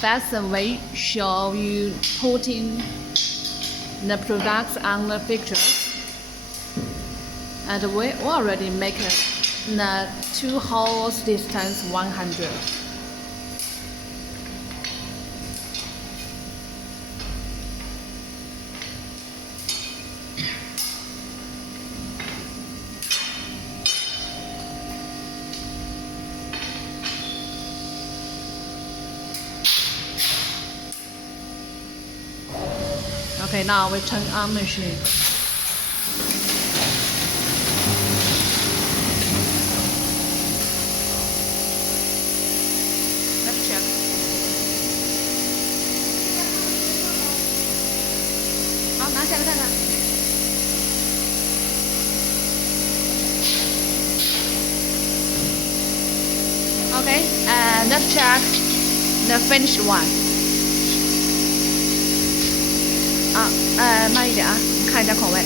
That's the way show you putting the products on the pictures. And we already make the 2 holes distance 100. Okay, now we turn on machine. Let's check. Now check it. Okay, and let's check the finished one. 慢一点啊，看一下口味。